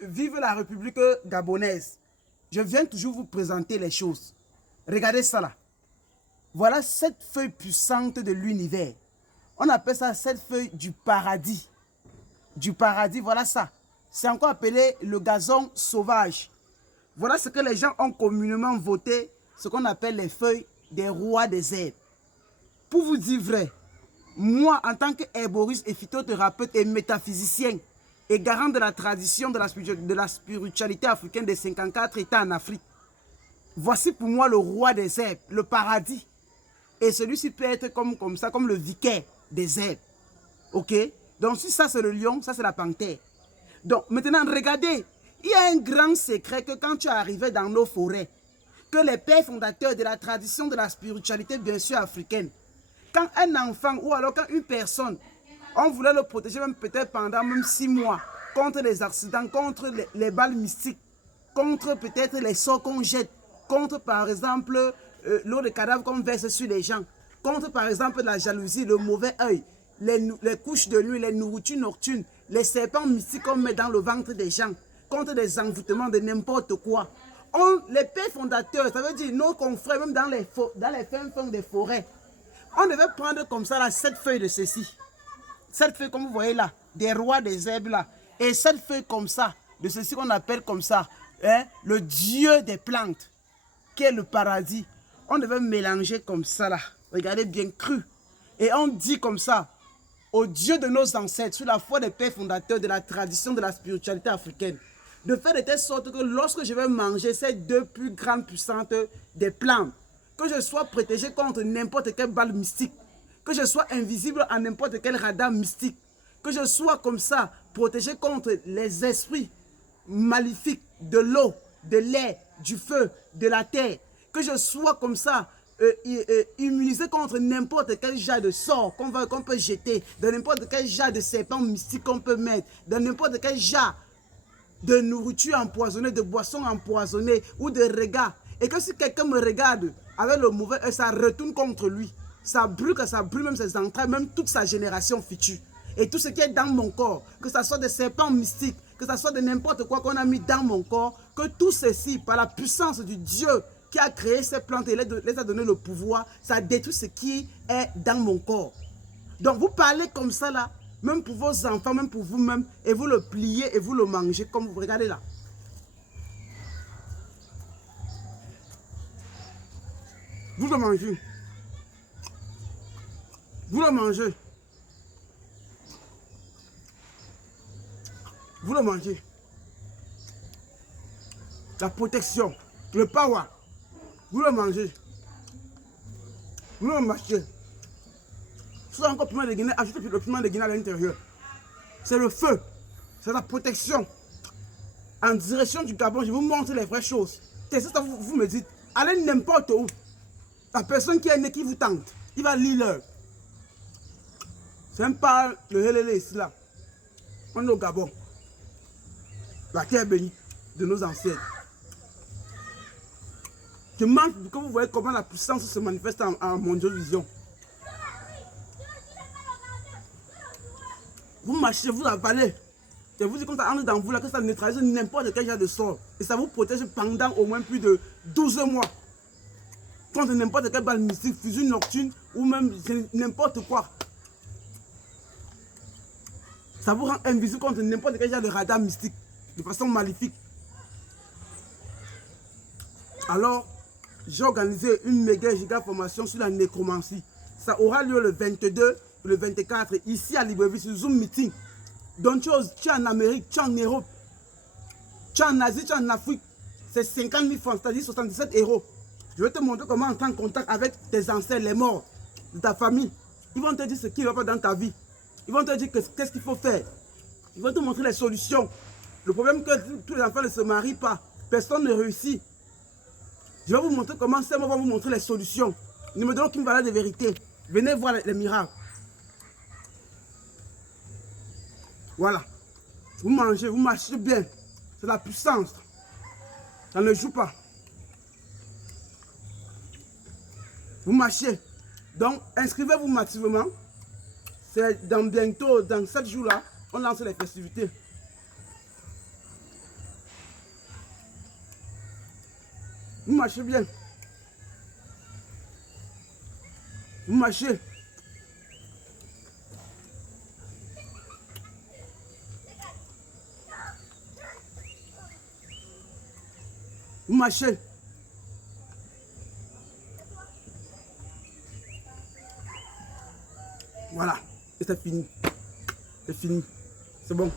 vive la République gabonaise. Je viens toujours vous présenter les choses. Regardez ça là. Voilà cette feuille puissante de l'univers. On appelle ça cette feuille du paradis. Du paradis, voilà ça. C'est encore appelé le gazon sauvage. Voilà ce que les gens ont communément voté, ce qu'on appelle les feuilles des rois des herbes. Pour vous dire vrai, moi, en tant qu'herboriste et phytothérapeute et métaphysicien et garant de la tradition de la spiritualité africaine des 54 États en Afrique, voici pour moi le roi des herbes, le paradis. Et celui-ci peut être comme ça, comme le vicaire des herbes. Ok? Donc si ça c'est le lion, ça c'est la panthère. Donc maintenant, regardez, il y a un grand secret que quand tu arrives dans nos forêts, que les pères fondateurs de la tradition de la spiritualité bien sûr africaine, quand un enfant ou alors quand une personne, on voulait le protéger même peut-être pendant même 6 mois contre les accidents, contre les balles mystiques, contre peut-être les sorts qu'on jette, contre par exemple l'eau de cadavre qu'on verse sur les gens, contre par exemple la jalousie, le mauvais œil, les couches de nuit, les nourritures nocturnes, les serpents mystiques qu'on met dans le ventre des gens, contre des envoûtements de n'importe quoi. Les pères fondateurs, ça veut dire nos confrères, même dans les fins fonds des forêts, on devait prendre comme ça là, cette feuille de ceci. Cette feuille comme vous voyez là, des rois des herbes là. Et cette feuille comme ça, de ceci qu'on appelle comme ça, hein, le dieu des plantes, qui est le paradis. On devait mélanger comme ça là. Regardez bien cru. Et on dit comme ça, au Dieu de nos ancêtres, sur la foi des pères fondateurs de la tradition de la spiritualité africaine, de faire de telle sorte que lorsque je vais manger ces deux plus grandes puissantes des plantes, que je sois protégé contre n'importe quelle balle mystique, que je sois invisible à n'importe quel radar mystique, que je sois comme ça protégé contre les esprits maléfiques de l'eau, de l'air, du feu, de la terre, que je sois comme ça immunisé contre n'importe quel genre de sort qu'on peut jeter, de n'importe quel genre de serpent mystique qu'on peut mettre, de n'importe quel genre de nourriture empoisonnée, de boissons empoisonnées ou de regards. Et que si quelqu'un me regarde avec le mauvais œil, ça retourne contre lui. Ça brûle même ses entrailles, même toute sa génération future. Et tout ce qui est dans mon corps, que ce soit des serpents mystiques, que ce soit de n'importe quoi qu'on a mis dans mon corps, que tout ceci, par la puissance du Dieu qui a créé ces plantes et les a donné le pouvoir, ça détruit ce qui est dans mon corps. Donc vous parlez comme ça là, même pour vos enfants, même pour vous-même, et vous le pliez et vous le mangez comme vous regardez là. Vous le mangez. Vous le mangez. Vous le mangez. La protection, le power. Vous le mangez. Vous le mâchez. Si vous avez encore piment de Guinée, achetez le piment de Guinée à l'intérieur. C'est le feu. C'est la protection. En direction du Gabon, je vous montre les vraies choses. C'est ça, vous me dites, allez n'importe où. La personne qui est née, qui vous tente, il va lire l'heure. C'est même pas le Hélélé ici là. On est au Gabon. La terre bénie de nos ancêtres. Je mange que vous voyez comment la puissance se manifeste en Mondiovision. Vous marchez, vous avalez. Je vous dis comme ça entre dans vous là que ça neutralise n'importe quel genre de sort. Et ça vous protège pendant au moins plus de 12 mois. Contre n'importe quelle balle mystique, fusion nocturne ou même n'importe quoi. Ça vous rend invisible contre n'importe quel genre de radar mystique. De façon maléfique. Alors, j'ai organisé une méga giga formation sur la nécromancie. Ça aura lieu le 22, le 24, ici à Libreville, sur Zoom Meeting. Donc tu es en Amérique, tu es en Europe, tu es en Asie, tu es en Afrique. C'est 50 000 francs, c'est-à-dire 77 €. Je vais te montrer comment entrer en contact avec tes ancêtres, les morts de ta famille. Ils vont te dire ce qui ne va pas dans ta vie. Ils vont te dire qu'est-ce qu'il faut faire. Ils vont te montrer les solutions. Le problème est que tous les enfants ne se marient pas. Personne ne réussit. Je vais vous montrer comment c'est, moi va vous montrer les solutions. Ne me donne aucune valeur de vérité. Venez voir les miracles. Voilà. Vous mangez, vous marchez bien. C'est la puissance. Ça ne joue pas. Vous marchez. Donc, inscrivez-vous massivement. C'est dans bientôt, dans 7 jours-là, on lance les festivités. Vous marchez bien. Vous marchez. Vous marchez. Voilà. Et c'est fini. C'est fini. C'est bon.